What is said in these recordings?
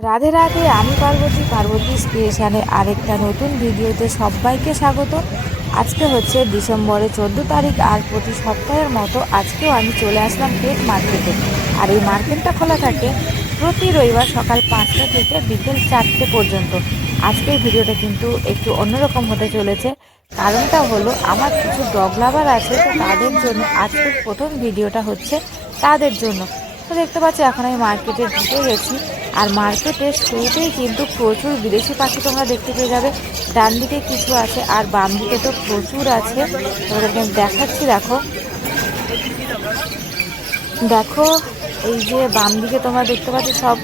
রাধে রাধে, আমি পার্বতী স্পেশালে আরেকটা নতুন ভিডিওতে সবাইকে স্বাগত। আজকে হচ্ছে ডিসেম্বরের 14 তারিখ, আর প্রতি সপ্তাহের মতো আজকেও আমি চলে আসলাম পেট মার্কেটে। আর এই মার্কেটটা খোলা থাকে প্রতি রবিবার সকাল 5টা থেকে বিকেল 4টে পর্যন্ত। আজকের ভিডিওটা কিন্তু একটু অন্যরকম হতে চলেছে, কারণটা হলো আমার কিছু ডগ লাভার আছে, তো তাদের জন্য আজকের প্রথম ভিডিওটা হচ্ছে তাদের জন্য। তো দেখতে পাচ্ছি এখন আমি মার্কেটে ঢুকে গেছি, আর মার্কেটের শুরুতেই কিন্তু প্রচুর বিদেশি পাখি তোমরা দেখতে পেয়ে যাবে। ডান দিকে কিছু আছে আর বাম দিকে তো প্রচুর আছে, তোমাদেরকে আমি দেখাচ্ছি। দেখো এই যে বাম দিকে তোমরা দেখতে পাচ্ছ সব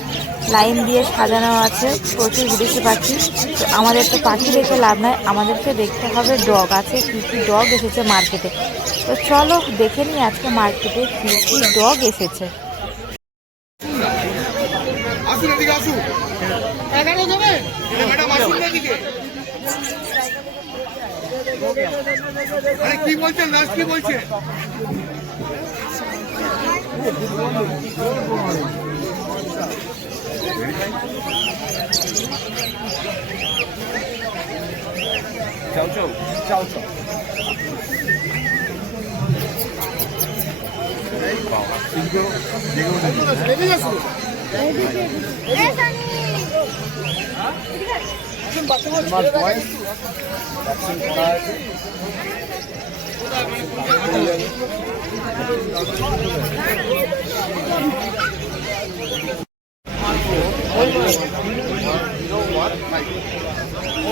লাইন দিয়ে সাজানো আছে, প্রচুর বিদেশি পাখি। তো আমাদের তো পাখি দেখে লাভ নাই, আমাদেরকে দেখতে হবে ডগ আছে কী কী ডগ এসেছে মার্কেটে। তো চলো দেখে নিই আজকে মার্কেটে কী কী ডগ এসেছে। কি বলছেন লাস্ট কি বলছে? চাও চাও চাও চাও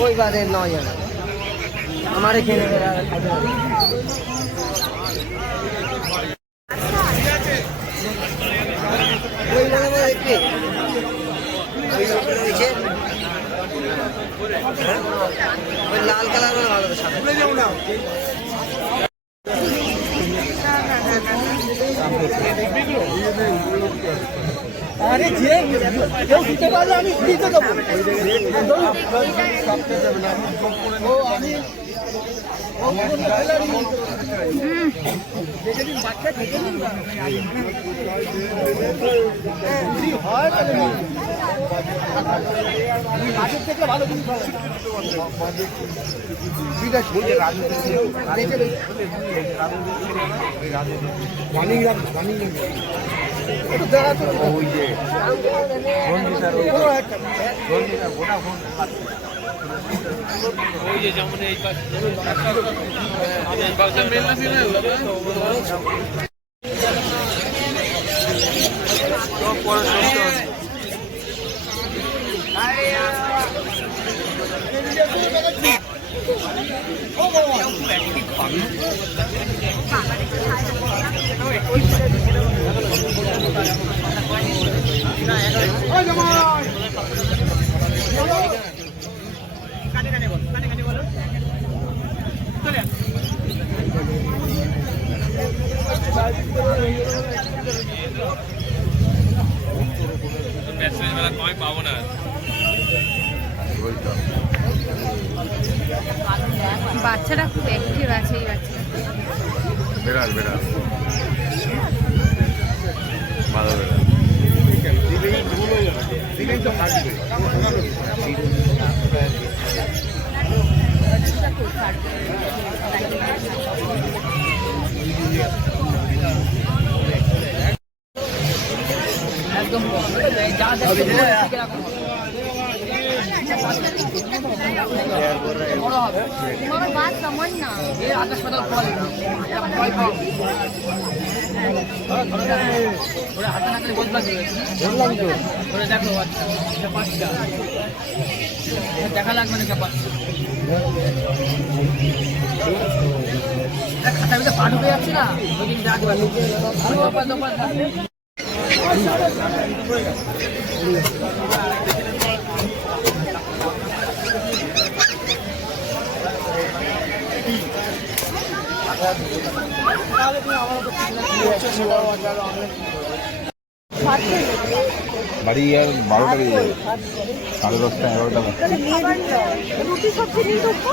ওই বাদে নয় আমার এখানে লাল কালার ভালো যাবো না। আরে যে কেউ দিতে পারলে আমি দিতে দেবো। ভালো ঠিক আছে যেমন এই পাবো না। বাচ্চাটা খুব অ্যাক্টিভ আছে, এই বাচ্চা বেড়াল ভালো দিলেই তো হাঁটবে। একদম দেখা লাগবে না খাতা ভিতরে পা ঢুকে যাচ্ছে না। তাহলে তুমি আমার উপর ঠিক না কি হচ্ছে সেটাও অনেক বাড়ি আর 12টা বেজে যাবে, 10:30 11টা রুটি সবজি নিয়ে ঢুকবো।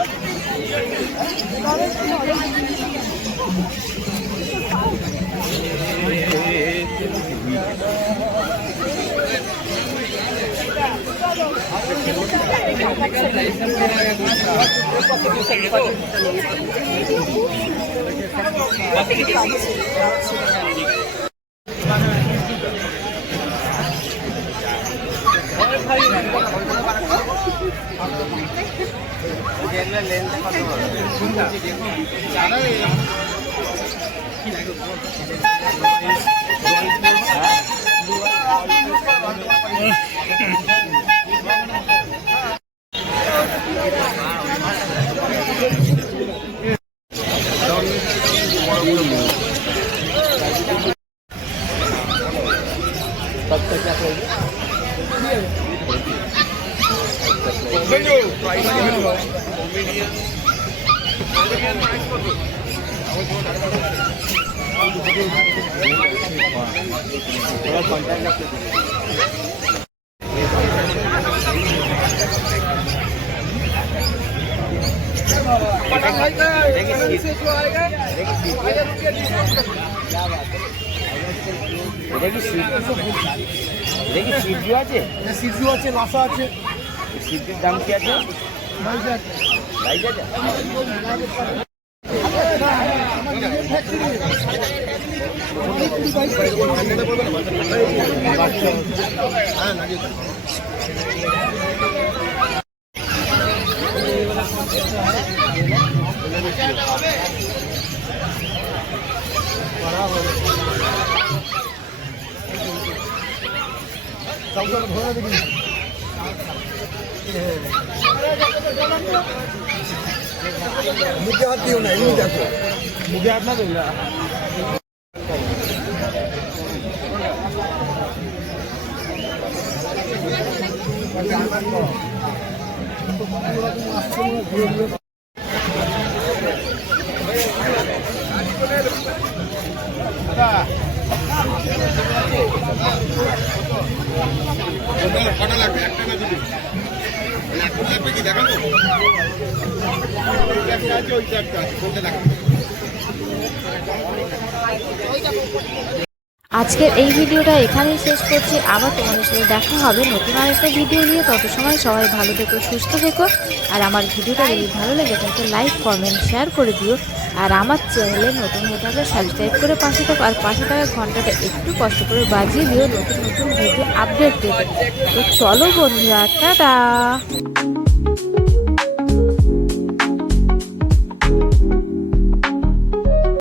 সিদ্ধু আছে, সিদ্ধু আছে, লাসা আছে। সিদ্ধুর দাম কি আছে? 22 মুখে হাত দিও না, এমনি দেখো মুখে হাত না দিও না। আজকের এই ভিডিওটা এখানেই শেষ করছি। আবার তোমাদের সাথে দেখা হবে নতুন আরেকটা ভিডিও নিয়ে। তত সময় সবাই ভালো থেকো, সুস্থ থেকো। আর আমার ভিডিওটা যদি ভালো লেগে থাকে লাইক কমেন্ট শেয়ার করে দিও। আর আমার চ্যানেলে নতুন হয়ে থাকলে সাবস্ক্রাইব করে পাশে থাকো। আর পাশে থাকা ঘন্টাটা একটু কষ্ট করে বাজিয়ে দিও নতুন নতুন ভিডিও আপডেট পেতে। তো চলো বন্ধুরা, টাটা।